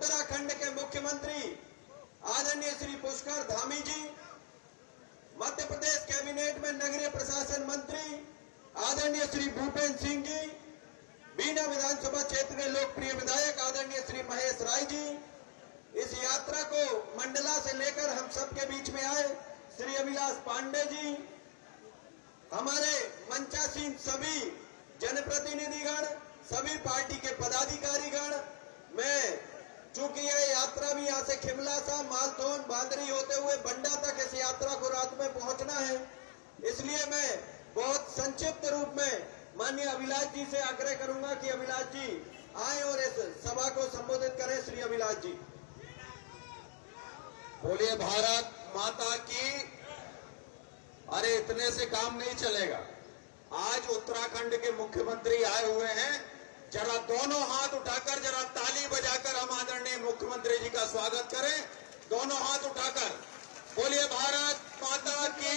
उत्तराखंड के मुख्यमंत्री आदरणीय श्री पुष्कर धामी जी, मध्य प्रदेश कैबिनेट में नगरीय प्रशासन मंत्री आदरणीय श्री भूपेंद्र सिंह जी, बीना विधानसभा क्षेत्र के लोकप्रिय विधायक आदरणीय श्री महेश राय जी, इस यात्रा को मंडला से लेकर हम सबके बीच में आए श्री अभिलाष पांडे जी, हमारे मंचासीन सभी जनप्रतिनिधिगण, सभी पार्टी के पदाधिकारीगण। मैं चूंकि यह यात्रा भी यहाँ से खिमलासा, मालथोन, बांदरी होते हुए बंडा तक इस यात्रा को रात में पहुंचना है, इसलिए मैं बहुत संक्षिप्त रूप में माननीय अभिलाष जी से आग्रह करूंगा कि अभिलाष जी आए और इस सभा को संबोधित करें। श्री अभिलाष जी। बोलिए भारत माता की। अरे इतने से काम नहीं चलेगा। आज उत्तराखंड के मुख्यमंत्री आए हुए हैं, जरा दोनों हाथ उठाकर जरा ताली बजाकर हम आदरणीय मुख्यमंत्री जी का स्वागत करें। दोनों हाथ उठाकर बोलिए भारत माता की।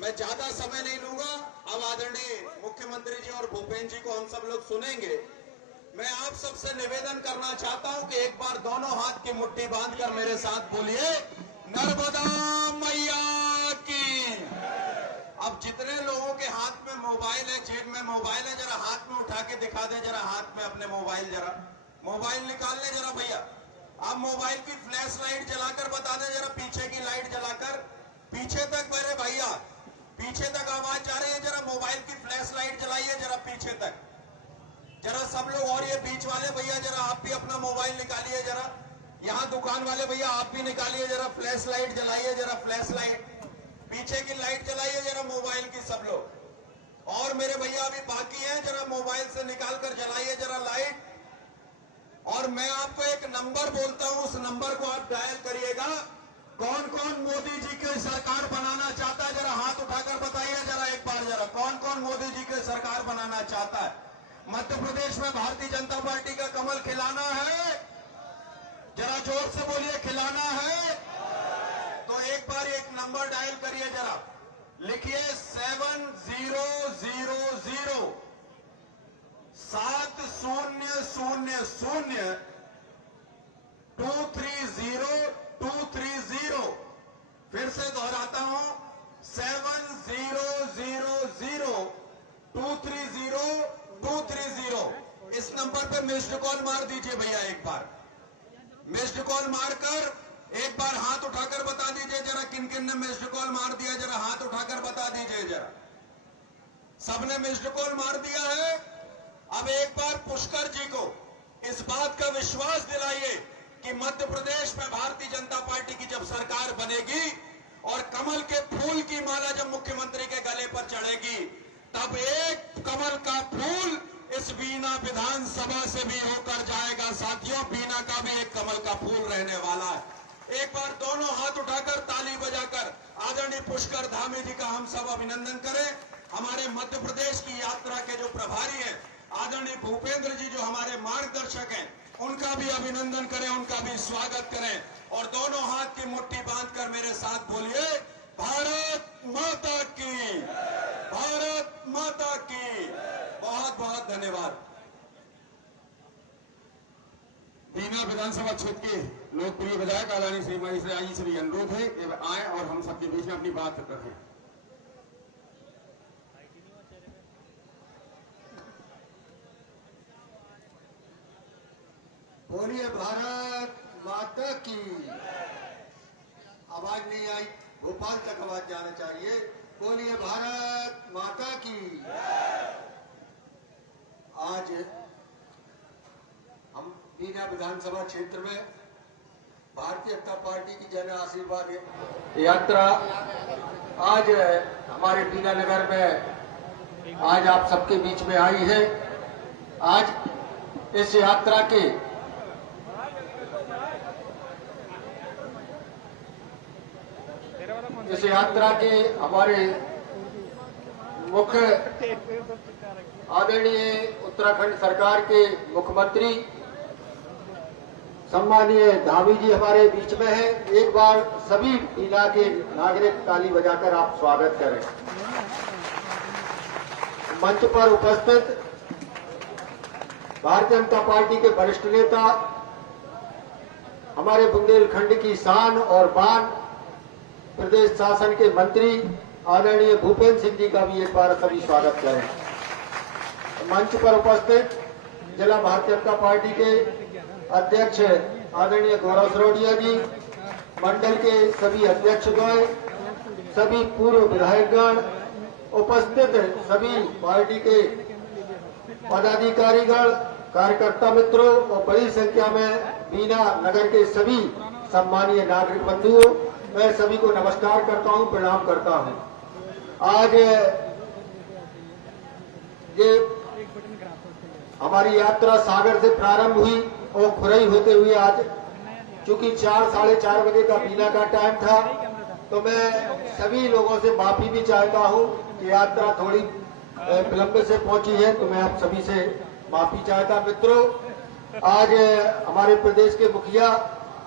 मैं ज्यादा समय नहीं लूंगा। अब आदरणीय मुख्यमंत्री जी और भूपेंद्र जी को हम सब लोग सुनेंगे। मैं आप सबसे निवेदन करना चाहता हूं कि एक बार दोनों हाथ की मुट्ठी बांधकर मेरे साथ बोलिए नर्मदा मैया की। अब जितने लोगों के हाथ में मोबाइल है, जेब में मोबाइल है, जरा हाथ में उठा के दिखा दे, जरा हाथ में अपने मोबाइल, जरा मोबाइल निकाल ले जरा भैया। आप मोबाइल की फ्लैश लाइट जलाकर बता दे, जरा पीछे की लाइट जलाकर, पीछे तक मेरे भैया, पीछे तक आवाज जा रही है, जरा मोबाइल की फ्लैश लाइट जलाइए जरा पीछे तक, जरा सब लोग। और ये बीच वाले भैया जरा आप भी अपना मोबाइल निकालिए, जरा यहाँ दुकान वाले भैया आप भी निकालिए, जरा फ्लैश लाइट जलाइए, जरा फ्लैश लाइट, पीछे की लाइट जलाइए जरा मोबाइल की सब लोग। और मेरे भैया अभी बाकी हैं, जरा मोबाइल से निकाल कर जलाइए जरा लाइट। और मैं आपको एक नंबर बोलता हूं, उस नंबर को आप डायल करिएगा। कौन कौन मोदी जी की सरकार बनाना चाहता है, जरा हाथ उठाकर बताइए जरा एक बार, जरा कौन कौन मोदी जी की सरकार बनाना चाहता है। मध्य प्रदेश में भारतीय जनता पार्टी का कमल खिलाना है, जरा जोर से बोलिए खिलाना है। तो एक बार एक नंबर डायल करिए, जरा लिखिए 7000 7000 230 फिर से दोहराता हूं 7000 230 इस नंबर पे मिस्ड कॉल मार दीजिए भैया। एक बार मिस्ड कॉल मारकर एक बार हाथ उठाकर बता दीजिए जरा किन किन ने मिस्ड कॉल मार दिया, जरा हाथ उठाकर बता दीजिए जरा। सबने मिस्ड कॉल मार दिया है। अब एक बार पुष्कर जी को इस बात का विश्वास दिलाइए कि मध्य प्रदेश में भारतीय जनता पार्टी की जब सरकार बनेगी और कमल के फूल की माला जब मुख्यमंत्री के गले पर चढ़ेगी, तब एक कमल का फूल इस बीना विधानसभा से भी होकर जाएगा। साथियों, बीना का भी एक कमल का फूल रहने वाला है। एक बार दोनों हाथ उठाकर ताली बजाकर आदरणीय पुष्कर धामी जी का हम सब अभिनंदन करें। हमारे मध्य प्रदेश की यात्रा के जो प्रभारी हैं आदरणीय भूपेंद्र जी, जो हमारे मार्गदर्शक हैं, उनका भी अभिनंदन करें, उनका भी स्वागत करें। और दोनों हाथ की मुट्ठी बांधकर मेरे साथ बोलिए भारत माता की, भारत माता की। बहुत बहुत धन्यवाद। बीना विधानसभा क्षेत्र के लोकप्रिय विधायक आदरणीय श्री महेश राय जी से भी अनुरोध है कि आए और हम सबके बीच में अपनी बात रखें। बोलिए भारत माता की। आवाज नहीं आई, भोपाल तक आवाज जाना चाहिए। बोलिए भारत माता की। आज हम बीना विधानसभा क्षेत्र में भारतीय जनता पार्टी की जन आशीर्वाद यात्रा आज हमारे बीना नगर में आज आप सबके बीच में आई है। आज इस यात्रा के हमारे मुख्य आदरणीय उत्तराखंड सरकार के मुख्यमंत्री सम्मानीय धामी जी हमारे बीच में हैं। एक बार सभी बीना के नागरिक ताली बजाकर आप स्वागत करें। मंच पर उपस्थित भारतीय जनता पार्टी के वरिष्ठ नेता हमारे बुंदेलखंड की शान और बान प्रदेश शासन के मंत्री आदरणीय भूपेंद्र सिंह जी का भी एक बार सभी स्वागत करें। मंच पर उपस्थित जिला भारतीय जनता पार्टी के अध्यक्ष आदरणीय गौरव सरोडिया जी, मंडल के सभी अध्यक्षगण, सभी पूर्व विधायकगण, उपस्थित सभी पार्टी के पदाधिकारीगण, कार्यकर्ता मित्रों और बड़ी संख्या में बीना नगर के सभी सम्मानीय नागरिक बंधुओं, मैं सभी को नमस्कार करता हूं, प्रणाम करता हूं। आज ये हमारी यात्रा सागर से प्रारंभ हुई और खुरई होते हुए आज चूंकि 4 साढ़े 4 बजे का बीना का टाइम था, तो मैं सभी लोगों से माफी भी चाहता हूं कि यात्रा थोड़ी विलंब से पहुंची है, तो मैं आप सभी से माफी चाहता। मित्रों, आज हमारे प्रदेश के मुखिया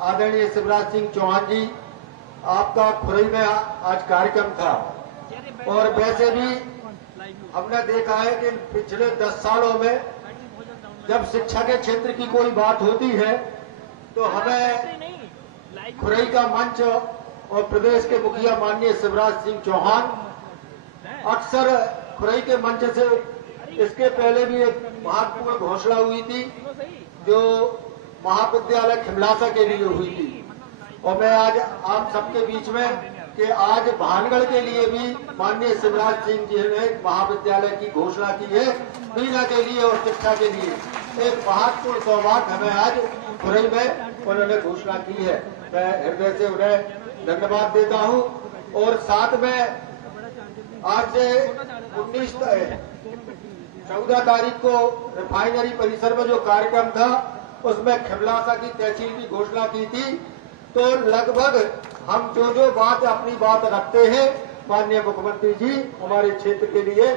आदरणीय शिवराज सिंह चौहान जी, आपका खुरई में आज कार्यक्रम था और वैसे भी हमने देखा है कि पिछले 10 सालों में जब शिक्षा के क्षेत्र की कोई बात होती है तो हमें खुरई का मंच और प्रदेश के मुखिया माननीय शिवराज सिंह चौहान अक्सर खुरई के मंच से, इसके पहले भी एक महत्वपूर्ण घोषणा हुई थी जो महाविद्यालय खिमलासा के लिए हुई थी, और मैं आज आप सबके बीच में कि आज भानगढ़ के लिए भी माननीय शिवराज सिंह जी ने महाविद्यालय की घोषणा की है, बीना के लिए और शिक्षा के लिए एक महत्वपूर्ण सौभाग्य हमें आज खुरई में उन्होंने घोषणा की है। मैं हृदय से उन्हें धन्यवाद देता हूं। और साथ में आज से 14 तारीख को रिफाइनरी परिसर में जो कार्यक्रम था उसमें खिमलासा की तहसील की घोषणा की थी, तो लगभग हम जो बात अपनी बात रखते हैं माननीय मुख्यमंत्री जी हमारे क्षेत्र के लिए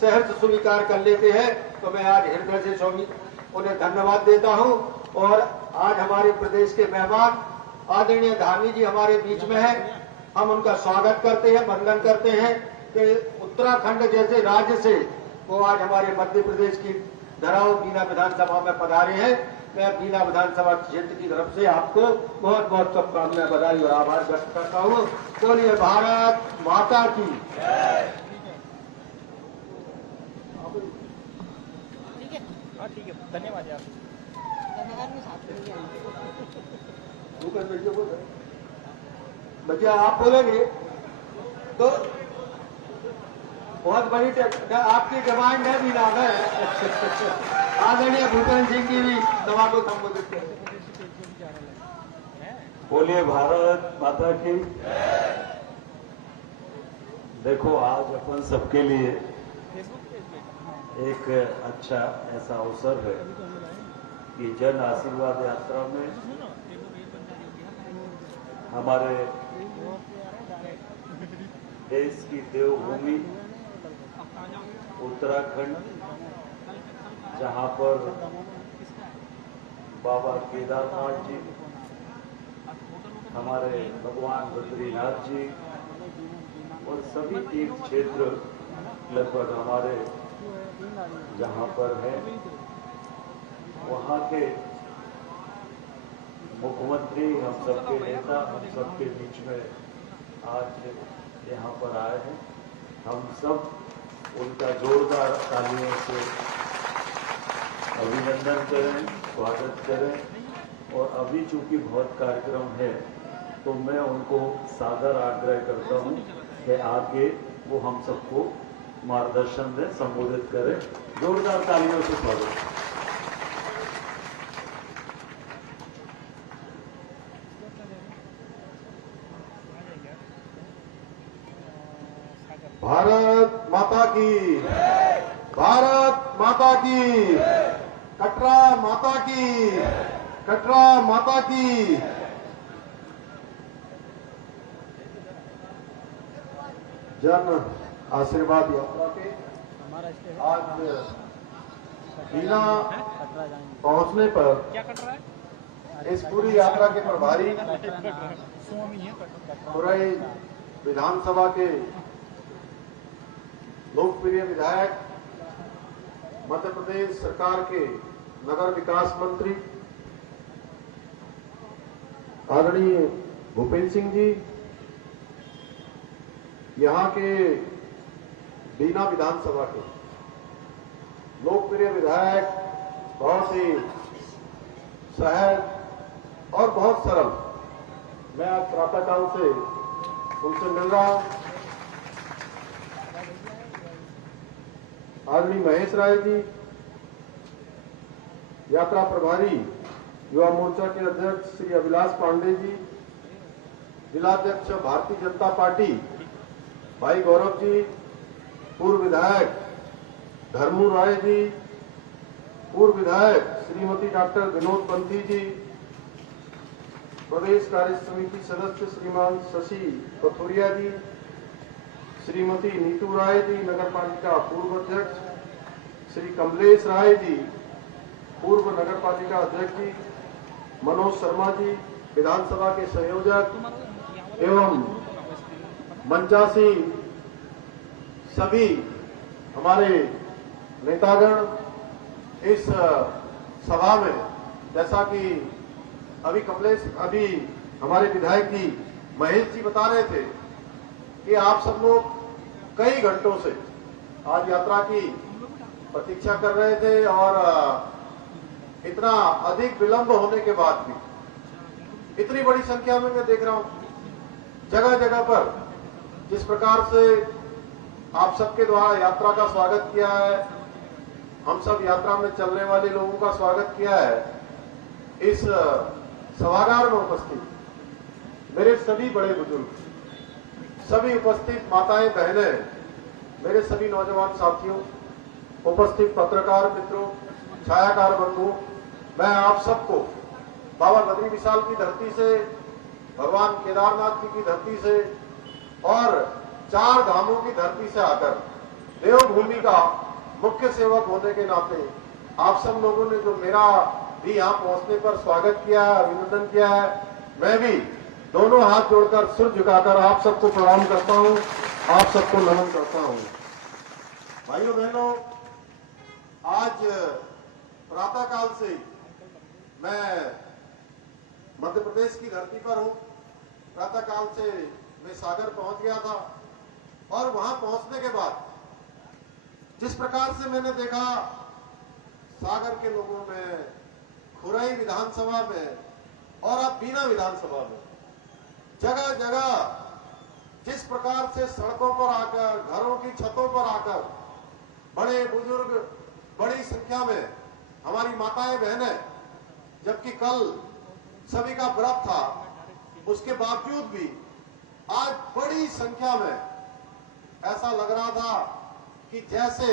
सहर्ष स्वीकार कर लेते हैं, तो मैं आज हृदय से सभी उन्हें धन्यवाद देता हूं। और आज हमारे प्रदेश के मेहमान आदरणीय धामी जी हमारे बीच में है, हम उनका स्वागत करते हैं, वंदन करते हैं कि उत्तराखंड जैसे राज्य से वो आज हमारे मध्य प्रदेश की धराओ बीना विधानसभा में पधारे हैं। मैं बीना विधानसभा क्षेत्र की तरफ से आपको बहुत बहुत शुभकामनाएं, बधाई और आभार व्यक्त करता हूँ। बोलिए भारत माता की। ठीक है, धन्यवाद यार। भैया आप बोलेंगे तो बहुत बड़ी आपकी डिमांड है बीना में। आदरणीय भूपेंद्र सिंह जी भी सभा को संबोधित करें। बोलिए भारत माता की। देखो, आज अपन सबके लिए एक अच्छा ऐसा अवसर है कि जन आशीर्वाद यात्रा में हमारे देश की देवभूमि उत्तराखंड, जहां पर बाबा केदारनाथ जी, हमारे भगवान बद्रीनाथ जी और सभी तीर्थ क्षेत्र लगभग हमारे जहां पर है, वहां के मुख्यमंत्री, हम सबके नेता, हम सबके बीच में आज यहाँ पर आए हैं। हम सब उनका जोरदार तालियों से अभिनंदन करें, स्वागत करें। और अभी चूंकि बहुत कार्यक्रम है तो मैं उनको सादर आग्रह करता हूं कि आगे वो हम सबको मार्गदर्शन दें, संबोधित करें। जोरदार तालियों से स्वागत। भारत माता की, भारत माता की, कटरा माता की, कटरा माता की। जन आशीर्वाद यात्रा के आज बीना पहुंचने पर इस पूरी यात्रा के प्रभारी खुरई विधानसभा के लोकप्रिय विधायक, मध्य प्रदेश सरकार के नगर विकास मंत्री आदरणीय भूपेंद्र सिंह जी, यहाँ के बीना विधानसभा के लोकप्रिय विधायक, बहुत ही सहज और बहुत सरल, मैं आज प्रातःकाल से उनसे मिल रहा हूं। आदरणीय महेश राय जी, यात्रा प्रभारी युवा मोर्चा के अध्यक्ष श्री अभिलाष पांडे जी, जिलाध्यक्ष भारतीय जनता पार्टी भाई गौरव जी, पूर्व विधायक धर्मू राय जी, पूर्व विधायक श्रीमती डॉक्टर विनोद पंथी जी, प्रदेश कार्य समिति सदस्य श्रीमान शशि कथोरिया जी, श्रीमती नीतू राय जी, नगर पालिका पूर्व अध्यक्ष श्री कमलेश राय जी, पूर्व नगर पालिका अध्यक्ष जी, मनोज शर्मा जी, विधानसभा के संयोजक एवं मंचासी सभी हमारे नेतागण, इस सभा में जैसा कि अभी हमारे विधायक जी महेश जी बता रहे थे कि आप सब लोग कई घंटों से आज यात्रा की प्रतीक्षा कर रहे थे और इतना अधिक विलंब होने के बाद भी इतनी बड़ी संख्या में मैं देख रहा हूं जगह जगह पर जिस प्रकार से आप सबके द्वारा यात्रा का स्वागत किया है, हम सब यात्रा में चलने वाले लोगों का स्वागत किया है। इस सभागार में उपस्थित मेरे सभी बड़े बुजुर्ग, सभी उपस्थित माताएं बहनें, मेरे सभी नौजवान साथियों, उपस्थित पत्रकार मित्रों, छायाकार बंधुओं, मैं आप सबको बाबा बद्री विशाल की धरती से, भगवान केदारनाथ जी की धरती से और 4 धामों की धरती से आकर देवभूमि का मुख्य सेवक होने के नाते आप सब लोगों ने जो मेरा भी यहाँ पहुंचने पर स्वागत किया है, अभिनंदन किया है, मैं भी दोनों हाथ जोड़कर सिर झुकाकर आप सबको प्रणाम करता हूँ, आप सबको नमन करता हूँ। भाइयों बहनों, आज प्रातःकाल से मैं मध्य प्रदेश की धरती पर हूँ। प्रातःकाल से मैं सागर पहुंच गया था और वहां पहुंचने के बाद जिस प्रकार से मैंने देखा सागर के लोगों में, खुरई विधानसभा में और अब बीना विधानसभा में जगह जगह जिस प्रकार से सड़कों पर आकर, घरों की छतों पर आकर बड़े बुजुर्ग बड़ी संख्या में हमारी माताएं बहनें, जबकि कल सभी का व्रत था, उसके बावजूद भी आज बड़ी संख्या में ऐसा लग रहा था कि जैसे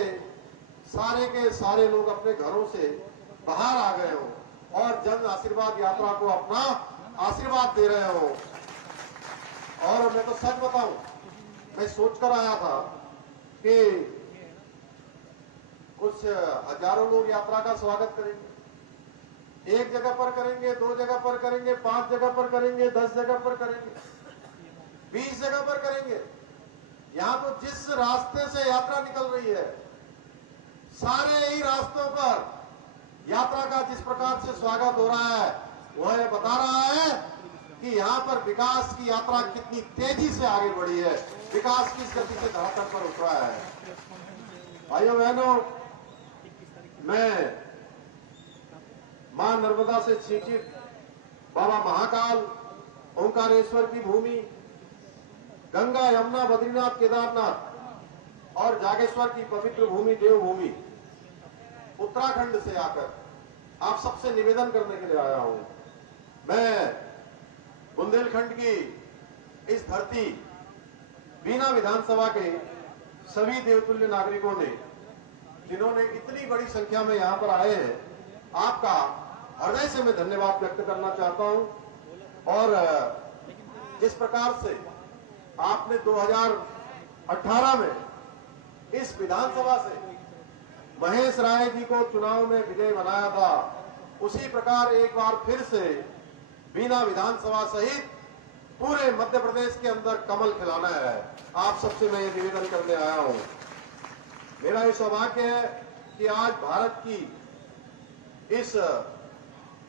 सारे के सारे लोग अपने घरों से बाहर आ गए हो और जन आशीर्वाद यात्रा को अपना आशीर्वाद दे रहे हो। और मैं तो सच बताऊं, मैं सोचकर आया था कि कुछ हजारों लोग यात्रा का स्वागत करेंगे, एक जगह पर करेंगे, 2 जगह पर करेंगे, 5 जगह पर करेंगे, 10 जगह पर करेंगे, 20 जगह पर करेंगे। यहां तो जिस रास्ते से यात्रा निकल रही है, सारे ही रास्तों पर यात्रा का जिस प्रकार से स्वागत हो रहा है, वह बता रहा है कि यहाँ पर विकास की यात्रा कितनी तेजी से आगे बढ़ी है, विकास किस गति से धरातल पर उतरा है। भाइयों बहनों, मैं मां नर्मदा से सिंचित बाबा महाकाल ओंकारेश्वर की भूमि, गंगा यमुना बद्रीनाथ केदारनाथ और जागेश्वर की पवित्र भूमि देवभूमि उत्तराखंड से आकर आप सबसे निवेदन करने के लिए आया हूं। मैं बुंदेलखंड की इस धरती बीना विधानसभा के सभी देवतुल्य नागरिकों ने, जिन्होंने इतनी बड़ी संख्या में यहां पर आए हैं, आपका हृदय से मैं धन्यवाद व्यक्त करना चाहता हूं। और जिस प्रकार से आपने 2018 में इस विधानसभा से महेश राय जी को चुनाव में विजय बनाया था, उसी प्रकार एक बार फिर से बीना विधानसभा सहित पूरे मध्य प्रदेश के अंदर कमल खिलाना है। आप सबसे मैं ये निवेदन करने आया हूं। मेरा ये सौभाग्य है कि आज भारत की इस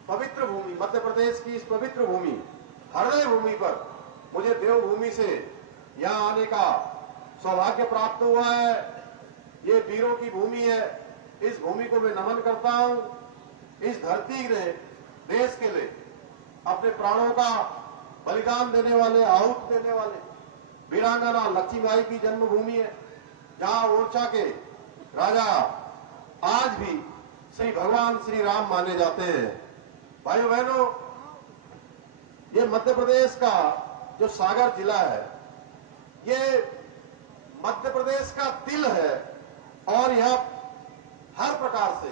पवित्र भूमि, मध्य प्रदेश की इस पवित्र भूमि हृदय भूमि पर मुझे देवभूमि से यहाँ आने का सौभाग्य प्राप्त हुआ है। ये वीरों की भूमि है। इस भूमि को मैं नमन करता हूं। इस धरती ने देश के लिए अपने प्राणों का बलिदान देने वाले, आहुति देने वाले वीरांगना लक्ष्मीबाई की जन्मभूमि है, जहां ओरछा के राजा आज भी श्री भगवान श्री राम माने जाते हैं। भाइयों बहनों, ये मध्य प्रदेश का जो सागर जिला है, ये मध्य प्रदेश का दिल है। और यह हर प्रकार से,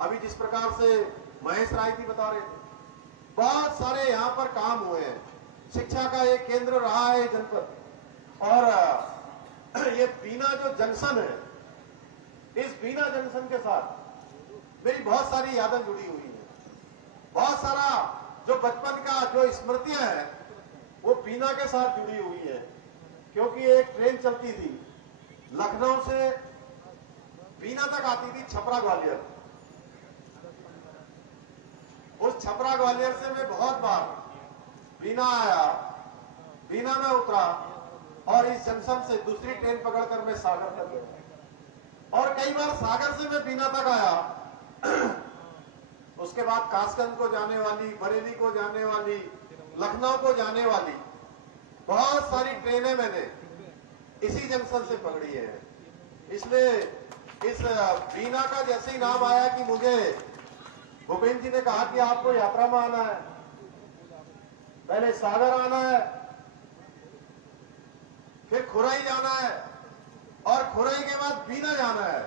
अभी जिस प्रकार से महेश राय जी बता रहे थे, बहुत सारे यहां पर काम हुए हैं। शिक्षा का एक केंद्र रहा है जनपद। और ये बीना जो जंक्शन है, इस बीना जंक्शन के साथ मेरी बहुत सारी यादें जुड़ी हुई हैं। बहुत सारा जो बचपन का जो स्मृतियां हैं वो बीना के साथ जुड़ी हुई है। क्योंकि एक ट्रेन चलती थी लखनऊ से बीना तक, आती थी छपरा ग्वालियर। उस छपरा ग्वालियर से मैं बहुत बार बीना आया, बीना में उतरा और इस जंक्शन से दूसरी ट्रेन पकड़कर मैं सागर तक गया। और कई बार सागर से मैं बीना तक आया। उसके बाद कासगंज को जाने वाली, बरेली को जाने वाली, लखनऊ को जाने वाली बहुत सारी ट्रेनें मैंने इसी जंक्शन से पकड़ी है। इसलिए इस बीना का जैसे ही नाम आया कि मुझे भूपेंद्र जी ने कहा कि आपको यात्रा में आना है, पहले सागर आना है, फिर खुरई जाना है और खुरई के बाद बीना जाना है,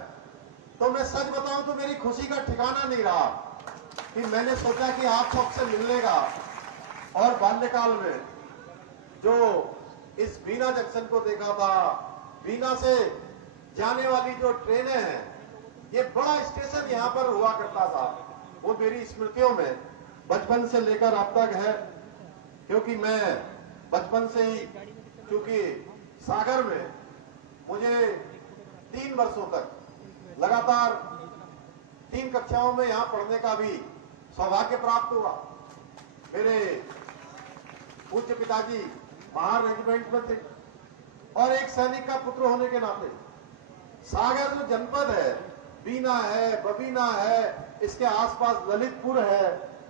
तो मैं सच बताऊं तो मेरी खुशी का ठिकाना नहीं रहा कि मैंने सोचा कि आप सबसे मिलने का। और बाल्यकाल में जो इस बीना जंक्शन को देखा था, बीना से जाने वाली जो ट्रेनें हैं, ये बड़ा स्टेशन यहाँ पर हुआ करता था, वो मेरी स्मृतियों में बचपन से लेकर अब तक है। क्योंकि मैं बचपन से ही, क्योंकि सागर में मुझे 3 वर्षों तक लगातार 3 कक्षाओं में यहाँ पढ़ने का भी सौभाग्य प्राप्त हुआ। मेरे पूज्य पिताजी महार रेजिमेंट में थे और एक सैनिक का पुत्र होने के नाते सागर जो जनपद है, बीना है, बबीना है, इसके आसपास ललितपुर है,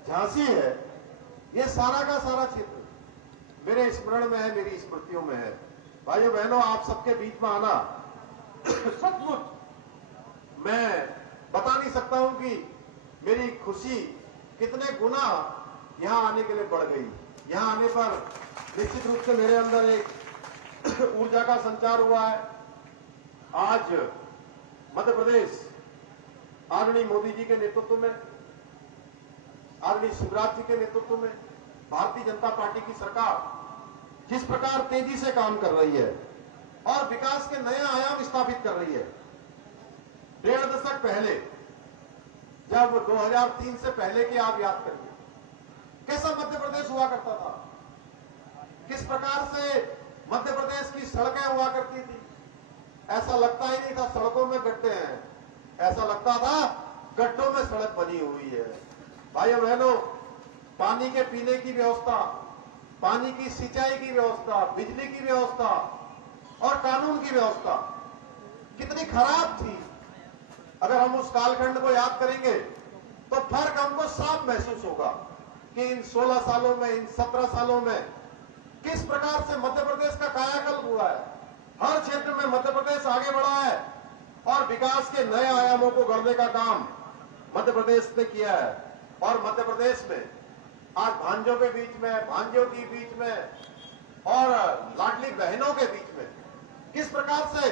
झांसी है, ये सारा का सारा क्षेत्र मेरे स्मरण में है, मेरी स्मृतियों में है। भाइयों बहनों, आप सबके बीच में आना सचमुच मैं बता नहीं सकता हूं कि मेरी खुशी कितने गुना यहां आने के लिए बढ़ गई। यहां आने पर निश्चित रूप से मेरे अंदर एक ऊर्जा का संचार हुआ है। आज मध्य प्रदेश आदरणीय मोदी जी के नेतृत्व में, आदरणीय शिवराज जी के नेतृत्व में भारतीय जनता पार्टी की सरकार जिस प्रकार तेजी से काम कर रही है और विकास के नए आयाम स्थापित कर रही है। 1.5 दशक पहले, जब 2003 से पहले की आप याद करिए, कैसा मध्य प्रदेश हुआ करता था, किस प्रकार से मध्य प्रदेश की सड़कें हुआ करती थी। ऐसा लगता ही नहीं था सड़कों में गड्ढे हैं, ऐसा लगता था गड्ढों में सड़क बनी हुई है। भाइयों बहनों, पानी के पीने की व्यवस्था, पानी की सिंचाई की व्यवस्था, बिजली की व्यवस्था और कानून की व्यवस्था कितनी खराब थी। अगर हम उस कालखंड को याद करेंगे तो फर्क हमको साफ महसूस होगा कि इन 16 सालों में, इन 17 सालों में किस प्रकार से मध्य प्रदेश का कायाकल्प हुआ है। हर क्षेत्र में मध्य प्रदेश आगे बढ़ा है और विकास के नए आयामों को गढ़ने का काम मध्य प्रदेश ने किया है। और मध्य प्रदेश में आज भांजों के बीच में, भांजों के बीच में और लाडली बहनों के बीच में किस प्रकार से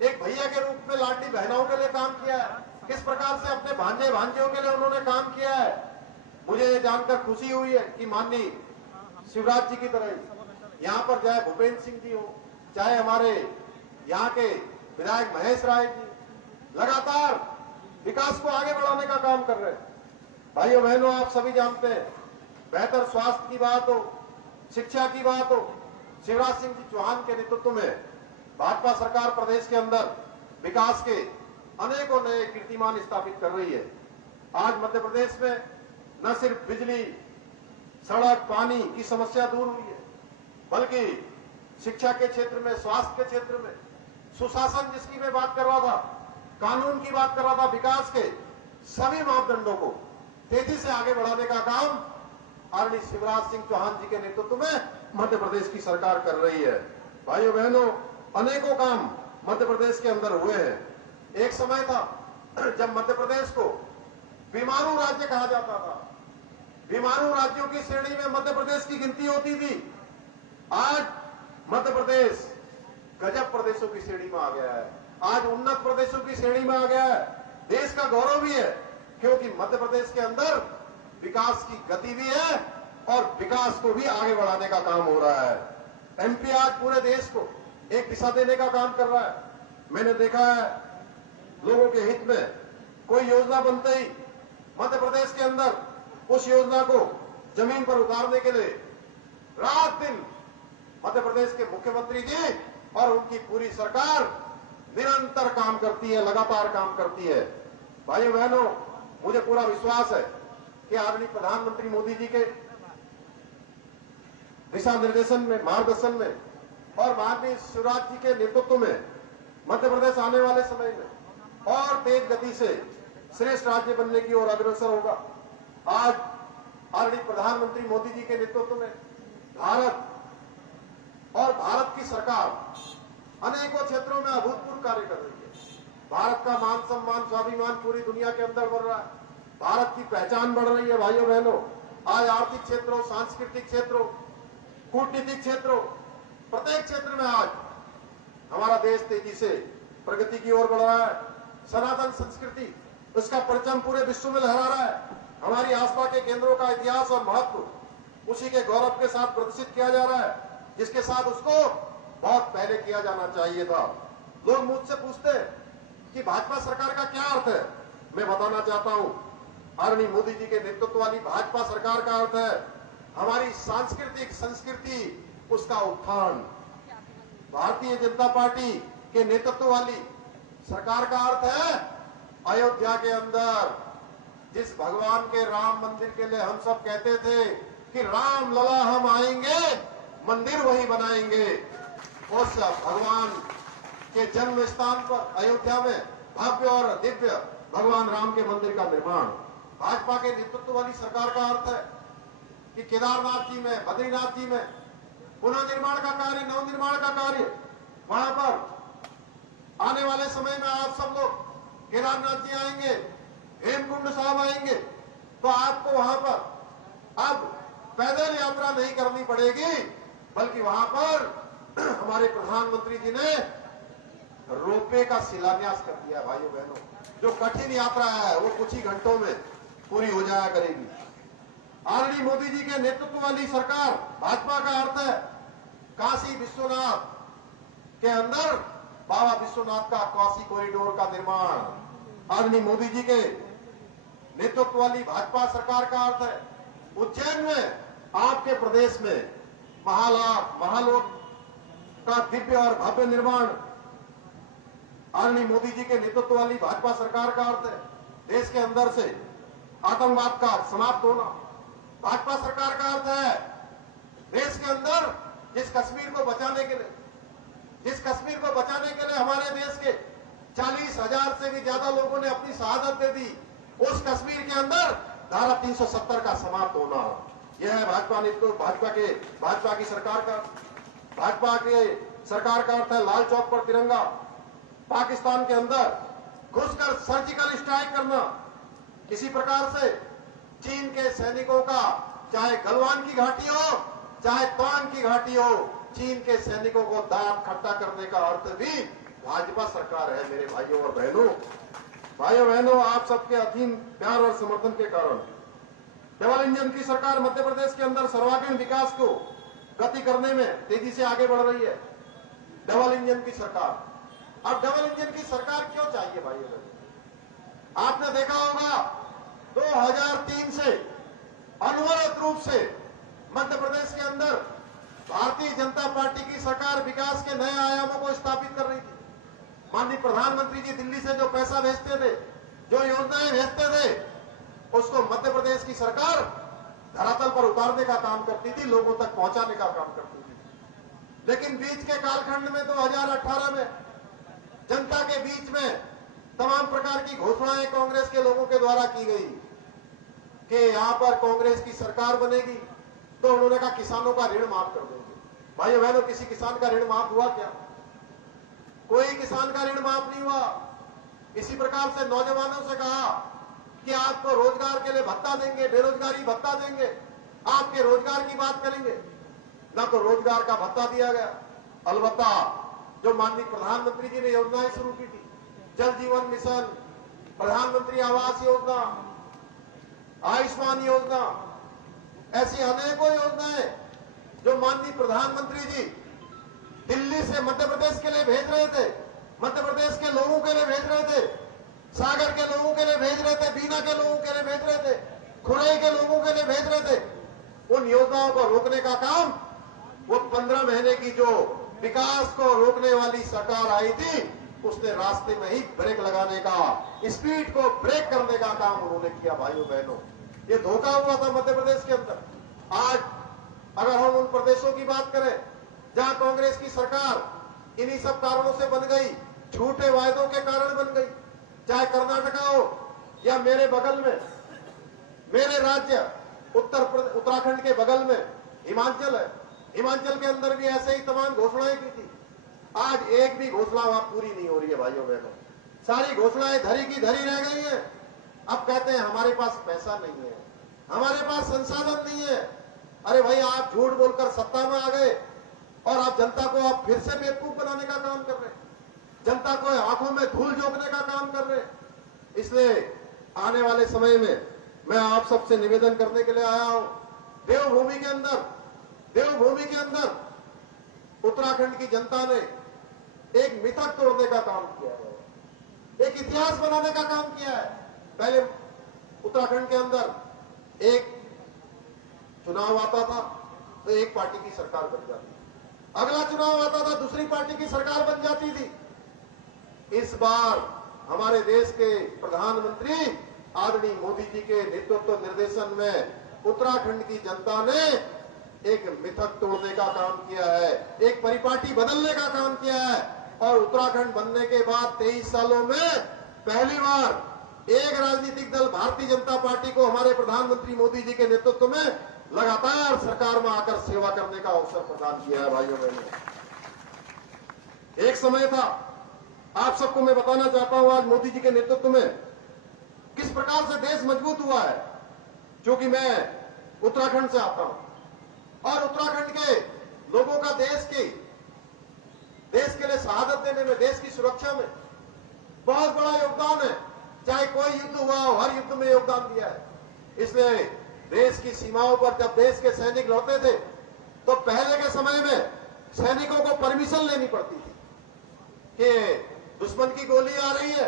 एक भैया के रूप में लाडली बहनों के लिए काम किया है, किस प्रकार से अपने भांजे भांजियों के लिए उन्होंने काम किया है। मुझे ये जानकर खुशी हुई है कि माननीय शिवराज जी की तरह यहाँ पर चाहे भूपेंद्र सिंह जी हो, चाहे हमारे यहाँ के विधायक महेश राय जी, लगातार विकास को आगे बढ़ाने का काम कर रहे हैं। भाइयों बहनों, आप सभी जानते हैं, बेहतर स्वास्थ्य की बात हो, शिक्षा की बात हो, शिवराज सिंह जी चौहान के नेतृत्व में भाजपा सरकार प्रदेश के अंदर विकास के अनेकों नए कीर्तिमान स्थापित कर रही है। आज मध्य प्रदेश में न सिर्फ बिजली, सड़क, पानी की समस्या दूर हुई है, बल्कि शिक्षा के क्षेत्र में, स्वास्थ्य के क्षेत्र में, सुशासन जिसकी मैं बात कर रहा था, कानून की बात कर रहा था, विकास के सभी मापदंडों को तेजी से आगे बढ़ाने का काम आदरणीय शिवराज सिंह चौहान जी के नेतृत्व में मध्य प्रदेश की सरकार कर रही है। भाइयों बहनों, अनेकों काम मध्य प्रदेश के अंदर हुए हैं। एक समय था जब मध्य प्रदेश को बीमारू राज्य कहा जाता था, बीमारू राज्यों की श्रेणी में मध्य प्रदेश की गिनती होती थी। आज मध्य प्रदेश गजब प्रदेशों की श्रेणी में आ गया है, आज उन्नत प्रदेशों की श्रेणी में आ गया है। देश का गौरव भी है, क्योंकि मध्य प्रदेश के अंदर विकास की गति भी है और विकास को भी आगे बढ़ाने का काम हो रहा है। एमपी आज पूरे देश को एक दिशा देने का काम कर रहा है। मैंने देखा है लोगों के हित में कोई योजना बनते ही मध्य प्रदेश के अंदर उस योजना को जमीन पर उतारने के लिए रात दिन मध्य प्रदेश के मुख्यमंत्री जी और उनकी पूरी सरकार निरंतर काम करती है, लगातार काम करती है। भाइयों बहनों, मुझे पूरा विश्वास है कि आदरणीय प्रधानमंत्री मोदी जी के दिशा निर्देशन में, मार्गदर्शन में और माननीय शिवराज जी के नेतृत्व में मध्य प्रदेश आने वाले समय में और तेज गति से श्रेष्ठ राज्य बनने की ओर अग्रसर होगा। आज आदरणीय प्रधानमंत्री मोदी जी के नेतृत्व में भारत और भारत की सरकार अनेकों क्षेत्रों में अभूतपूर्व कार्य कर रही है। भारत का मान सम्मान, स्वाभिमान पूरी दुनिया के अंदर बढ़ रहा है। भारत की पहचान बढ़ रही है। भाइयों बहनों, आज आर्थिक क्षेत्रों, सांस्कृतिक क्षेत्रों, कूटनीतिक क्षेत्रों, प्रत्येक क्षेत्र में आज हमारा देश तेजी से प्रगति की ओर बढ़ रहा है। सनातन संस्कृति, उसका परचम पूरे विश्व में लहरा रहा है। हमारी आस्था के केंद्रों का इतिहास और महत्व उसी के गौरव के साथ प्रदर्शित किया जा रहा है, जिसके साथ उसको बहुत पहले किया जाना चाहिए था। लोग मुझसे पूछते हैं कि भाजपा सरकार का क्या अर्थ है। मैं बताना चाहता हूं, आदरणीय मोदी जी के नेतृत्व वाली भाजपा सरकार का अर्थ है हमारी सांस्कृतिक संस्कृति, उसका उत्थान। भारतीय जनता पार्टी के नेतृत्व वाली सरकार का अर्थ है अयोध्या के अंदर जिस भगवान के राम मंदिर के लिए हम सब कहते थे कि राम लला हम आएंगे, मंदिर वही बनाएंगे, उस भगवान के जन्म स्थान पर अयोध्या में भव्य और दिव्य भगवान राम के मंदिर का निर्माण। भाजपा के नेतृत्व वाली सरकार का अर्थ है कि केदारनाथ जी में, बद्रीनाथ जी में पुनर्निर्माण का कार्य, नवनिर्माण का कार्य, वहां पर आने वाले समय में आप सब लोग केदारनाथ जी आएंगे, हेमकुंड साहब आएंगे, तो आपको वहां पर अब पैदल यात्रा नहीं करनी पड़ेगी, बल्कि वहां पर हमारे प्रधानमंत्री जी ने रोपवे का शिलान्यास कर दिया। भाइयों बहनों, जो कठिन यात्रा है वो कुछ ही घंटों में पूरी हो जाया करेगी। आदरणीय मोदी जी के नेतृत्व वाली सरकार भाजपा का अर्थ है काशी विश्वनाथ के अंदर बाबा विश्वनाथ का काशी कॉरिडोर का निर्माण। आदरणीय मोदी जी के नेतृत्व वाली भाजपा सरकार का अर्थ है उज्जैन में, आपके प्रदेश में महालोक का दिव्य और भव्य निर्माण। आदरणीय मोदी जी के नेतृत्व वाली भाजपा सरकार का अर्थ है देश के अंदर से आतंकवाद का समाप्त होना। भाजपा सरकार का अर्थ है देश के अंदर जिस कश्मीर को बचाने के लिए हमारे देश के 40,000 से भी ज्यादा लोगों ने अपनी शहादत दे दी, उस कश्मीर के अंदर धारा 370 का समाप्त होना। यह है भाजपा की सरकार का। भाजपा के सरकार का अर्थ है लाल चौक पर तिरंगा, पाकिस्तान के अंदर घुसकर सर्जिकल स्ट्राइक करना, किसी प्रकार से चीन के सैनिकों का, चाहे गलवान की घाटी हो चाहे तवांग की घाटी हो, चीन के सैनिकों को दांत खट्टा करने का अर्थ भी भाजपा सरकार है। मेरे भाइयों और बहनों, आप सबके अथीन प्यार और समर्थन के कारण डबल इंजन की सरकार मध्य प्रदेश के अंदर सर्वांगीण विकास को गति करने में तेजी से आगे बढ़ रही है। डबल इंजन की सरकार। अब डबल इंजन की सरकार क्यों चाहिए भाइयों बहनों? आपने देखा होगा 2003 से अनवरत रूप से मध्य प्रदेश के अंदर भारतीय जनता पार्टी की सरकार विकास के नए आयामों को स्थापित कर रही थी। माननीय प्रधानमंत्री जी दिल्ली से जो पैसा भेजते थे, जो योजनाएं भेजते थे, उसको मध्य प्रदेश की सरकार धरातल पर उतारने का काम करती थी, लोगों तक पहुंचाने का काम करती थी। लेकिन बीच के कालखंड में 2018 में जनता के बीच में तमाम प्रकार की घोषणाएं कांग्रेस के लोगों के द्वारा की गई कि यहां पर कांग्रेस की सरकार बनेगी तो उन्होंने कहा किसानों का ऋण माफ कर देंगे। भाइयों बहनों, किसी किसान का ऋण माफ हुआ क्या? कोई किसान का ऋण माफ नहीं हुआ। इसी प्रकार से नौजवानों से कहा कि आपको रोजगार के लिए भत्ता देंगे, बेरोजगारी भत्ता देंगे, आपके रोजगार की बात करेंगे, ना तो रोजगार का भत्ता दिया गया। अलबत्ता जो माननीय प्रधानमंत्री जी ने योजनाएं शुरू की थी, जल जीवन मिशन, प्रधानमंत्री आवास योजना, आयुष्मान योजना, ऐसी अनेकों योजनाएं जो माननीय प्रधानमंत्री जी दिल्ली से मध्य प्रदेश के लिए भेज रहे थे, मध्य प्रदेश के लोगों के लिए भेज रहे थे, सागर के लोगों के लिए भेज रहे थे, बीना के लोगों के लिए भेज रहे थे, खुरई के लोगों के लिए भेज रहे थे, उन योजनाओं को रोकने का काम वो 15 महीने की जो विकास को रोकने वाली सरकार आई थी, उसने रास्ते में ही ब्रेक लगाने का, स्पीड को ब्रेक करने का काम उन्होंने किया। भाइयों बहनों, ये धोखा हुआ था मध्य प्रदेश के अंदर। आज अगर हम उन प्रदेशों की बात करें जहां कांग्रेस की सरकार इन्हीं सब कारणों से बन गई, झूठे वायदों के कारण बन गई, चाहे कर्नाटका हो या मेरे बगल में मेरे राज्य उत्तराखंड के बगल में हिमाचल है, हिमाचल के अंदर भी ऐसे ही तमाम घोषणाएं की थी। आज एक भी घोषणा वहां पूरी नहीं हो रही है। भाइयों बहनों, सारी घोषणाएं धरी की धरी रह गई हैं। अब कहते हैं हमारे पास पैसा नहीं है, हमारे पास संसाधन नहीं है। अरे भाई, आप झूठ बोलकर सत्ता में आ गए और आप जनता को आप फिर से बेवकूफ बनाने का काम कर रहे हैं, जनता को आंखों में धूल झोंकने का काम कर रहे हैं। इसलिए आने वाले समय में मैं आप सबसे निवेदन करने के लिए आया हूं। देवभूमि के अंदर उत्तराखंड की जनता ने एक मिथक तोड़ने का काम किया है, एक इतिहास बनाने का काम किया है। पहले उत्तराखंड के अंदर एक चुनाव आता था तो एक पार्टी की सरकार बन जाती थी, अगला चुनाव आता था दूसरी पार्टी की सरकार बन जाती थी। इस बार हमारे देश के प्रधानमंत्री आदरणीय मोदी जी के नेतृत्व निर्देशन में उत्तराखंड की जनता ने एक मिथक तोड़ने का काम किया है, एक परिपाटी बदलने का काम किया है। और उत्तराखंड बनने के बाद 23 सालों में पहली बार एक राजनीतिक दल भारतीय जनता पार्टी को हमारे प्रधानमंत्री मोदी जी के नेतृत्व में लगातार सरकार में आकर सेवा करने का अवसर प्रदान किया है। भाइयों बहनों, एक समय था, आप सबको मैं बताना चाहता हूं आज मोदी जी के नेतृत्व में किस प्रकार से देश मजबूत हुआ है। क्योंकि मैं उत्तराखंड से आता हूं और उत्तराखंड के लोगों का देश के लिए शहादत देने में, देश की सुरक्षा में बहुत बड़ा योगदान है। चाहे कोई युद्ध हुआ हो, हर युद्ध में योगदान दिया है। इसलिए देश की सीमाओं पर जब देश के सैनिक लड़ते थे तो पहले के समय में सैनिकों को परमिशन लेनी पड़ती थी कि दुश्मन की गोली आ रही है,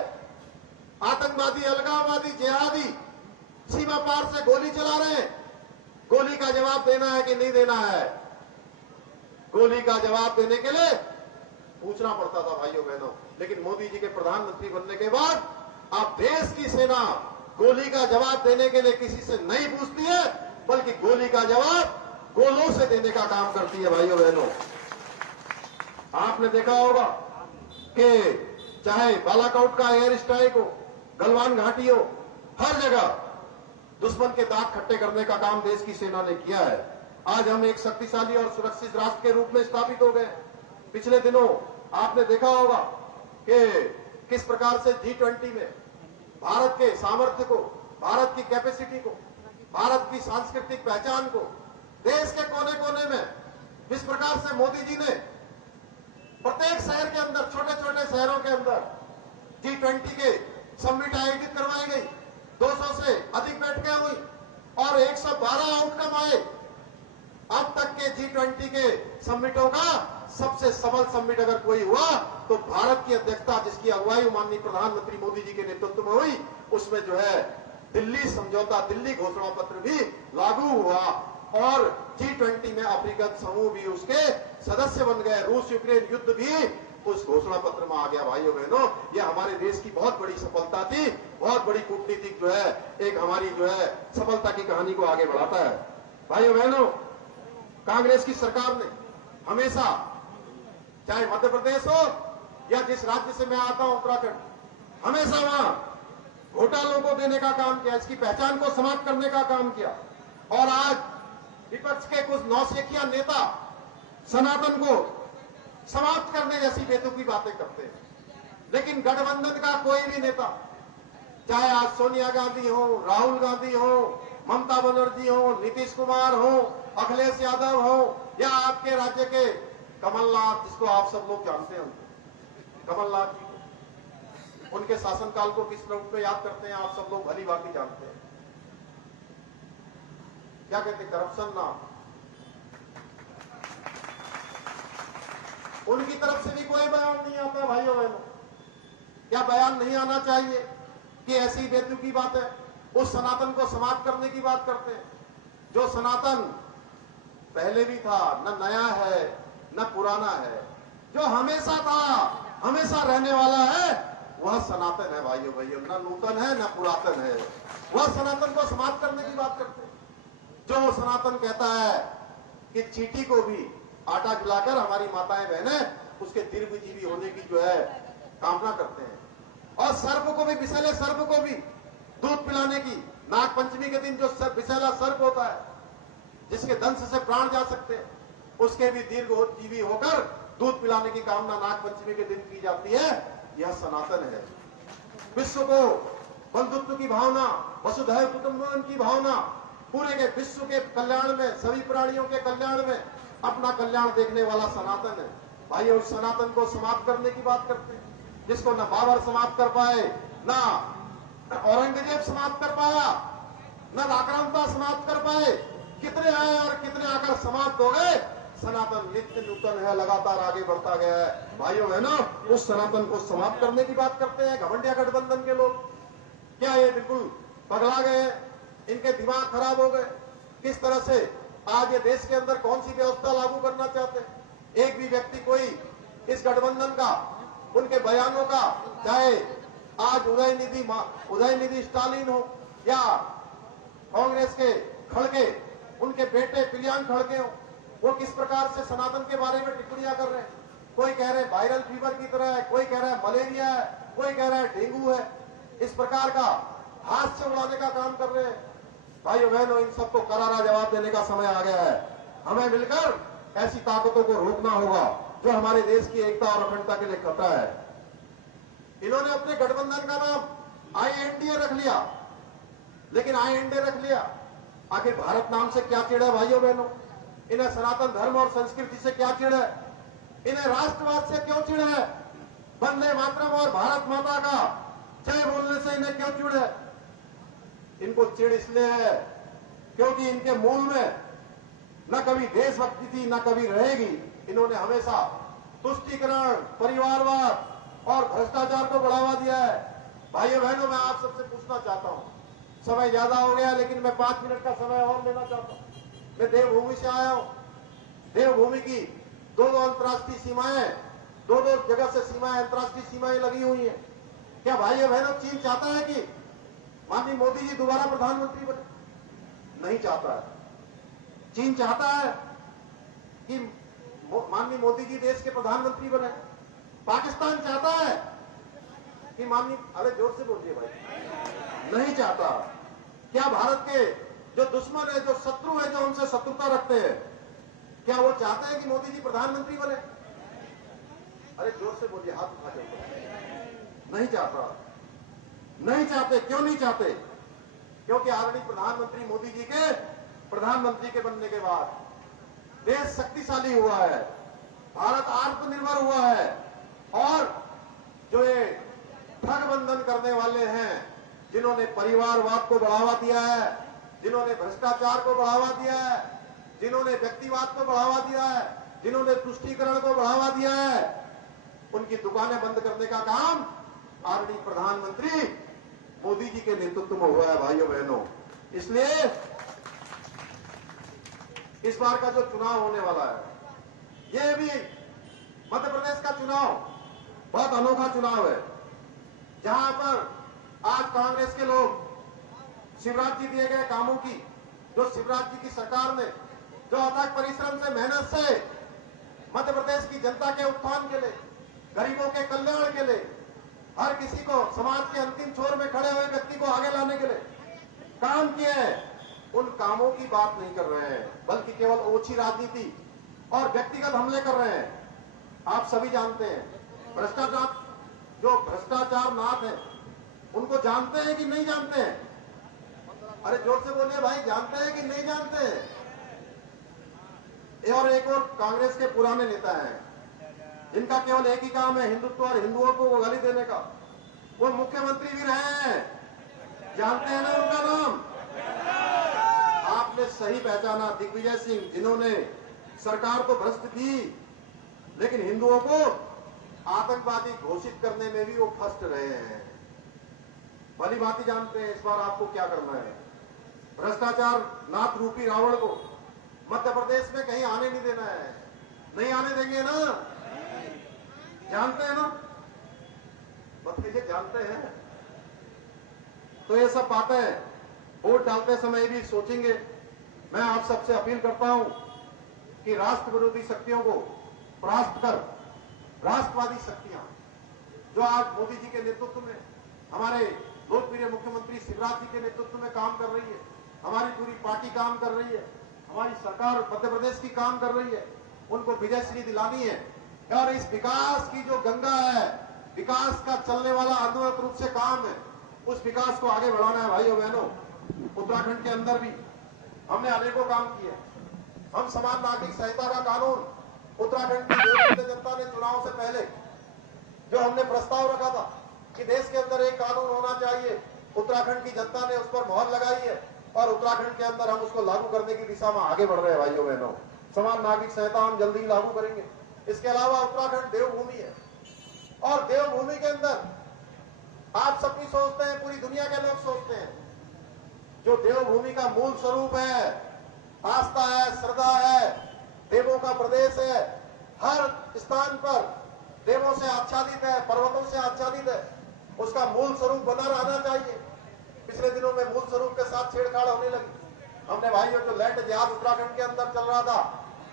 आतंकवादी, अलगाववादी, जिहादी सीमा पार से गोली चला रहे हैं, गोली का जवाब देना है कि नहीं देना है। गोली का जवाब देने के लिए पूछना पड़ता था भाइयों बहनों। लेकिन मोदी जी के प्रधानमंत्री बनने के बाद अब देश की सेना गोली का जवाब देने के लिए किसी से नहीं पूछती है, बल्कि गोली का जवाब गोलों से देने का काम करती है। भाइयों बहनों, आपने देखा होगा कि चाहे बालाकोट का एयर स्ट्राइक हो, गलवान घाटी हो, हर जगह दुश्मन के दांत खट्टे करने का काम देश की सेना ने किया है। आज हम एक शक्तिशाली और सुरक्षित राष्ट्र के रूप में स्थापित हो गए। पिछले दिनों आपने देखा होगा कि किस प्रकार से G20 में भारत के सामर्थ्य को, भारत की कैपेसिटी को, भारत की सांस्कृतिक पहचान को देश के कोने कोने में जिस प्रकार से मोदी जी ने प्रत्येक शहर के अंदर, छोटे छोटे शहरों के अंदर G20 के समिट आयोजित करवाई गई, 200 से अधिक बैठकें हुई और 112 आउटकम आए। अब तक के G20 के समिटों का सबसे सफल समिट अगर कोई हुआ तो भारत की अध्यक्षता, जिसकी अगुवाई माननीय प्रधानमंत्री मोदी जी के नेतृत्व में हुई, उसमें जो है दिल्ली समझौता, दिल्ली घोषणा पत्र भी लागू हुआ और G20 में अफ्रीकन समूह भी उसके सदस्य बन गए। रूस यूक्रेन युद्ध भी उस घोषणा पत्र में आ गया। भाइयों बहनों, यह हमारे देश की बहुत बड़ी सफलता थी, बहुत बड़ी कूटनीतिक जो है एक हमारी जो है सफलता की कहानी को आगे बढ़ाता है। भाइयों बहनों, कांग्रेस की सरकार ने हमेशा, चाहे मध्य प्रदेश हो या जिस राज्य से मैं आता हूं उत्तराखंड, हमेशा वहां घोटालों को देने का काम किया, इसकी पहचान को समाप्त करने का काम किया। और आज विपक्ष के कुछ नौसिखिया नेता सनातन को समाप्त करने जैसी बेतुकी बातें करते हैं, लेकिन गठबंधन का कोई भी नेता, चाहे आज सोनिया गांधी हो, राहुल गांधी हो, ममता बनर्जी हो, नीतीश कुमार हो, अखिलेश यादव हो, या आपके राज्य के कमलनाथ, जिसको आप सब लोग जानते हैं, कमलनाथ जी को, उनके शासनकाल को किस रूप में याद करते हैं आप सब लोग भली भांति जानते हैं। क्या कहते हैं, करप्शन ना, उनकी तरफ से भी कोई बयान नहीं आता। भाइयों बहनों, क्या बयान नहीं आना चाहिए कि ऐसी बेतुकी बात है, उस सनातन को समाप्त करने की बात करते हैं। जो सनातन पहले भी था, न नया है न पुराना है, जो हमेशा था, हमेशा रहने वाला है, वह सनातन है। भाइयों भाइयों, न नूतन है न पुरातन है, वह सनातन को समाप्त करने की बात करते हैं। जो सनातन कहता है कि चींटी को भी आटा खिलाकर हमारी माताएं बहनें उसके दीर्घजीवी होने की जो है कामना करते हैं, और सर्प को भी, विषैले सर्प को भी दूध पिलाने की, नाग पंचमी के दिन जो विषैला सर्प होता है जिसके दंश से प्राण जा सकते हैं, उसके भी दीर्घजीवी होकर दूध पिलाने की कामना नाग पंचमी के दिन की जाती है। यह सनातन है। विश्व को बंधुत्व की भावना, वसुधैव कुटुंबकम की भावना, पूरे के विश्व के कल्याण में, सभी प्राणियों के कल्याण में अपना कल्याण देखने वाला सनातन है। भाई उस सनातन को समाप्त करने की बात करते हैं, जिसको न बाबर समाप्त कर पाए, ना औरंगजेब समाप्त कर पाया, न आक्रांता समाप्त कर पाए। कितने आए और कितने आकर समाप्त हो गए। सनातन नित्य नूतन है, लगातार आगे बढ़ता गया है। भाइयों बहनों, उस सनातन को समाप्त करने की बात करते हैं घमंडिया गठबंधन के लोग। क्या ये बिल्कुल पगला गए, इनके दिमाग खराब हो गए? किस तरह से आज ये देश के अंदर कौन सी व्यवस्था लागू करना चाहते हैं? एक भी व्यक्ति कोई इस गठबंधन का, उनके बयानों का, चाहे आज उदयनिधि स्टालिन हो या कांग्रेस के खड़गे, उनके बेटे प्रियांक खड़गे हो, वो किस प्रकार से सनातन के बारे में टिप्पणियां कर रहे हैं। कोई कह रहे हैं वायरल फीवर की तरह है, कोई कह रहा है मलेरिया है, कोई कह रहा है डेंगू है। इस प्रकार का हास्य उड़ाने का काम कर रहे हैं। भाइयों बहनों, इन सबको करारा जवाब देने का समय आ गया है। हमें मिलकर ऐसी ताकतों को रोकना होगा जो हमारे देश की एकता और अखंडता के लिए खतरा है। इन्होंने अपने गठबंधन का नाम INDA रख लिया, लेकिन INDA रख लिया, आखिर भारत नाम से क्या चिढ़ है? भाइयों बहनों, इन्हें सनातन धर्म और संस्कृति से क्या चिढ़ है? इन्हें राष्ट्रवाद से क्यों चिढ़ है? वंदे मातरम और भारत माता का जय बोलने से इन्हें क्यों चिढ़ है? इनको चिढ़ इसलिए है क्योंकि इनके मूल में न कभी देशभक्ति थी, न कभी रहेगी। इन्होंने हमेशा तुष्टीकरण, परिवारवाद और भ्रष्टाचार को बढ़ावा दिया है। भाइयों बहनों, मैं आप सबसे पूछना चाहता हूं, समय ज्यादा हो गया लेकिन मैं 5 मिनट का समय और लेना चाहता हूं। मैं देवभूमि से आया हूं। देवभूमि की दो अंतर्राष्ट्रीय सीमाएं, दो जगह से सीमाएं, अंतर्राष्ट्रीय सीमाएं लगी हुई हैं। क्या भाइयों बहनों, चीन चाहता है कि माननीय मोदी जी दोबारा प्रधानमंत्री बने? नहीं चाहता है। चीन चाहता है कि माननीय मोदी जी देश के प्रधानमंत्री बने। पाकिस्तान चाहता है कि माननीय, अरे जोर से बोलिए भाई, नहीं चाहता। क्या भारत के जो दुश्मन है, जो शत्रु है, जो उनसे शत्रुता रखते हैं, क्या वो चाहते हैं कि मोदी जी प्रधानमंत्री बने? अरे जोर से बोलिए, हाथ उठा के। नहीं चाहता, नहीं चाहते। क्यों नहीं चाहते? क्योंकि आदरणीय प्रधानमंत्री मोदी जी के प्रधानमंत्री के बनने के बाद देश शक्तिशाली हुआ है, भारत आत्मनिर्भर हुआ है, और जो ये ठगबंधन करने वाले हैं, जिन्होंने परिवारवाद को बढ़ावा दिया है, जिन्होंने भ्रष्टाचार को बढ़ावा दिया है, जिन्होंने व्यक्तिवाद को बढ़ावा दिया है, जिन्होंने तुष्टीकरण को बढ़ावा दिया है, उनकी दुकानें बंद करने का काम आदरणीय प्रधानमंत्री मोदी जी के नेतृत्व में हुआ है। भाइयों बहनों, इसलिए इस बार का जो चुनाव होने वाला है, ये भी मध्य प्रदेश का चुनाव बहुत अनोखा चुनाव है, जहां पर आज कांग्रेस के लोग शिवराज जी दिए गए कामों की जो शिवराज जी की सरकार ने जो अथक परिश्रम से, मेहनत से मध्य प्रदेश की जनता के उत्थान के लिए, गरीबों के कल्याण के लिए, हर किसी को, समाज के अंतिम छोर में खड़े हुए व्यक्ति को आगे लाने के लिए काम किए हैं, उन कामों की बात नहीं कर रहे हैं, बल्कि केवल ओछी राजनीति और व्यक्तिगत हमले कर रहे हैं। आप सभी जानते हैं भ्रष्टाचार, जो भ्रष्टाचार नाथ है, उनको जानते हैं कि नहीं जानते हैं? अरे जोर से बोलिए भाई, जानते हैं कि नहीं जानते हैं? और एक और कांग्रेस के पुराने नेता हैं जिनका केवल एक ही काम है, हिंदुत्व और हिंदुओं को वो गाली देने का। वो मुख्यमंत्री भी रहे हैं, जानते हैं ना उनका नाम? आपने सही पहचाना, दिग्विजय सिंह, जिन्होंने सरकार तो भ्रष्ट की लेकिन हिंदुओं को आतंकवादी घोषित करने में भी वो फर्स्ट रहे हैं। भली भांति जानते हैं इस बार आपको क्या करना है। भ्रष्टाचार नाथ रूपी रावण को मध्य प्रदेश में कहीं आने नहीं देना है। नहीं आने देंगे ना? जानते हैं ना? बताइए, जानते हैं? तो ये सब बातें वोट डालते समय भी सोचेंगे। मैं आप सबसे अपील करता हूं कि राष्ट्र विरोधी शक्तियों को परास्त कर राष्ट्रवादी शक्तियां, जो आज मोदी जी के नेतृत्व में, हमारे लोकप्रिय मुख्यमंत्री शिवराज जी के नेतृत्व में काम कर रही है, हमारी पूरी पार्टी काम कर रही है, हमारी सरकार मध्य प्रदेश की काम कर रही है, उनको विजयश्री दिलानी है। और इस विकास की जो गंगा है, विकास का चलने वाला अनवरत रूप से काम है, उस विकास को आगे बढ़ाना है। भाइयों बहनों, उत्तराखंड के अंदर भी हमने अनेकों काम किए। हम समान नागरिक संहिता का कानून, उत्तराखंड की भारतीय जनता ने चुनाव से पहले जो हमने प्रस्ताव रखा था कि देश के अंदर एक कानून होना चाहिए, उत्तराखंड की जनता ने उस पर मोहर लगाई है और उत्तराखंड के अंदर हम उसको लागू करने की दिशा में आगे बढ़ रहे हैं। भाइयों बहनों, समान नागरिक संहिता हम जल्दी ही लागू करेंगे। इसके अलावा उत्तराखंड देवभूमि है और देवभूमि के अंदर आप सब भी सोचते हैं, पूरी दुनिया के लोग सोचते हैं, जो देवभूमि का मूल स्वरूप है, आस्था है, श्रद्धा है, देवों का प्रदेश है, हर स्थान पर देवों से आच्छादित है, पर्वतों से आच्छादित है, उसका मूल स्वरूप बना रहना चाहिए। पिछले दिनों में मूल स्वरूप के साथ छेड़छाड़ होने लगी। हमने भाइयों, जो लैंड जिहाद उत्तराखंड के अंदर चल रहा था,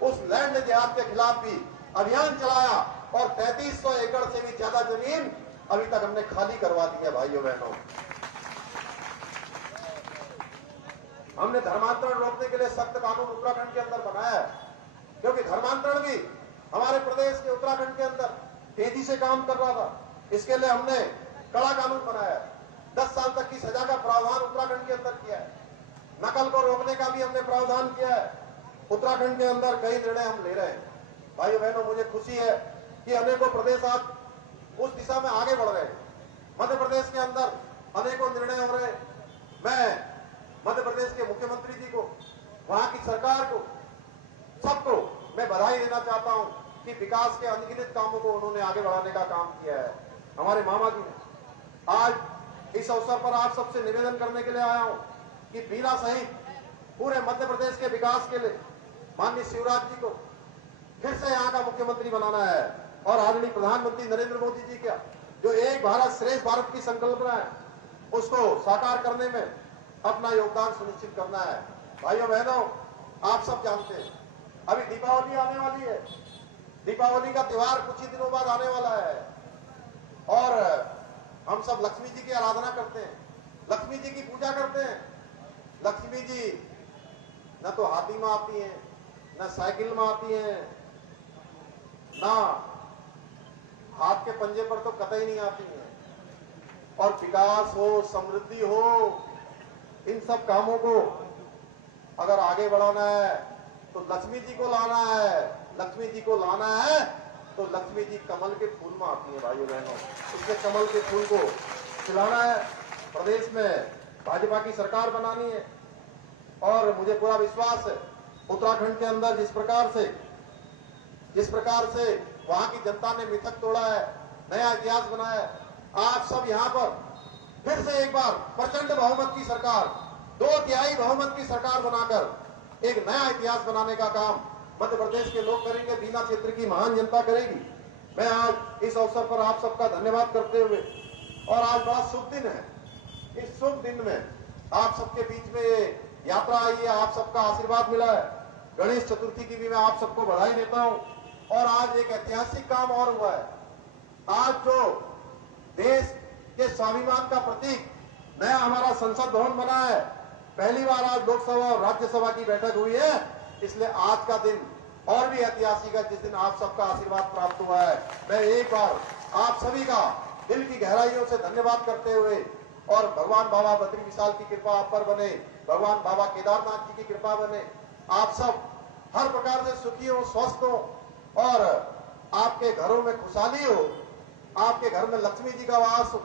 उस लैंड जिहाद के खिलाफ भी अभियान चलाया और 3300 एकड़ से भी ज्यादा जमीन अभी तक हमने खाली करवा दी है। भाइयों बहनों, हमने धर्मांतरण रोकने के लिए सख्त कानून उत्तराखंड के अंदर बनाया है, क्योंकि धर्मांतरण भी हमारे प्रदेश के उत्तराखंड के अंदर तेजी से काम कर रहा था। इसके लिए हमने कड़ा कानून बनाया है। 10 साल तक की सजा का प्रावधान उत्तराखंड के अंदर किया है। नकल को रोकने का भी हमने प्रावधान किया है। उत्तराखंड के अंदर कई निर्णय हम ले रहे हैं। भाइयों बहनों, मुझे खुशी है कि अनेकों प्रदेश आज उस दिशा में आगे बढ़ रहे हैं। मध्य प्रदेश के अंदर अनेकों निर्णय हो रहे हैं। मैं मध्य प्रदेश के मुख्यमंत्री जी को, वहां की सरकार को, सबको मैं बधाई देना चाहता हूं कि विकास के अनगिनत कामों को उन्होंने आगे बढ़ाने का काम किया है। हमारे मामा जी ने, आज इस अवसर पर आप सबसे निवेदन करने के लिए आया हूं कि बीना सहित पूरे मध्य प्रदेश के विकास के लिए माननीय शिवराज जी को फिर से यहाँ का मुख्यमंत्री बनाना है और आदरणीय प्रधानमंत्री नरेंद्र मोदी जी का जो एक भारत श्रेष्ठ भारत की संकल्पना है, उसको साकार करने में अपना योगदान सुनिश्चित करना है। भाइयों बहनों, आप सब जानते हैं अभी दीपावली आने वाली है। दीपावली का त्योहार कुछ ही दिनों बाद आने वाला है और हम सब लक्ष्मी जी की आराधना करते हैं, लक्ष्मी जी की पूजा करते हैं। लक्ष्मी जी न तो हाथी में आती हैं, न साइकिल में आती हैं, ना हाथ के पंजे पर तो कतई नहीं आती हैं। और विकास हो, समृद्धि हो, इन सब कामों को अगर आगे बढ़ाना है तो लक्ष्मी जी को लाना है। लक्ष्मी जी को लाना है तो लक्ष्मी जी कमल के फूल में आती है। भाइयों बहनों, इसके कमल के फूल को खिलाना है। प्रदेश में भाजपा की सरकार बनानी है और मुझे पूरा विश्वास है उत्तराखंड के अंदर जिस प्रकार से वहां की जनता ने मिथक तोड़ा है, नया इतिहास बनाया है, आप सब यहाँ पर फिर से एक बार प्रचंड बहुमत की सरकार, 2/3 बहुमत की सरकार बनाकर एक नया इतिहास बनाने का काम मध्य प्रदेश के लोग करेंगे, बीना क्षेत्र की महान जनता करेगी। मैं आज इस अवसर पर आप सबका धन्यवाद करते हुए, और आज बड़ा शुभ दिन है, इस शुभ दिन में आप सबके बीच में यात्रा आई है, आप सबका आशीर्वाद मिला है। गणेश चतुर्थी की भी मैं आप सबको बधाई देता हूं। और आज एक ऐतिहासिक काम और हुआ है। आज जो देश के स्वाभिमान का प्रतीक नया हमारा संसद भवन बना है, पहली बार आज लोकसभा और राज्यसभा की बैठक हुई है, इसलिए आज का दिन और भी ऐतिहासिक है, जिस दिन आप सबका आशीर्वाद प्राप्त हुआ है। मैं एक बार आप सभी का दिल की गहराइयों से धन्यवाद करते हुए और भगवान बाबा बद्री विशाल की कृपा आप पर बने, भगवान बाबा केदारनाथ जी की कृपा बने, आप सब हर प्रकार से सुखी हो, स्वस्थ हो और आपके घरों में खुशहाली हो, आपके घर में लक्ष्मी जी का वास हो।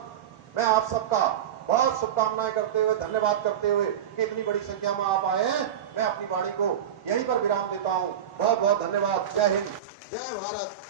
मैं आप सबका बहुत शुभकामनाएं करते हुए, धन्यवाद करते हुए कि इतनी बड़ी संख्या में आप आए हैं, मैं अपनी वाणी को यहीं पर विराम देता हूं। बहुत बहुत धन्यवाद। जय हिंद, जय भारत।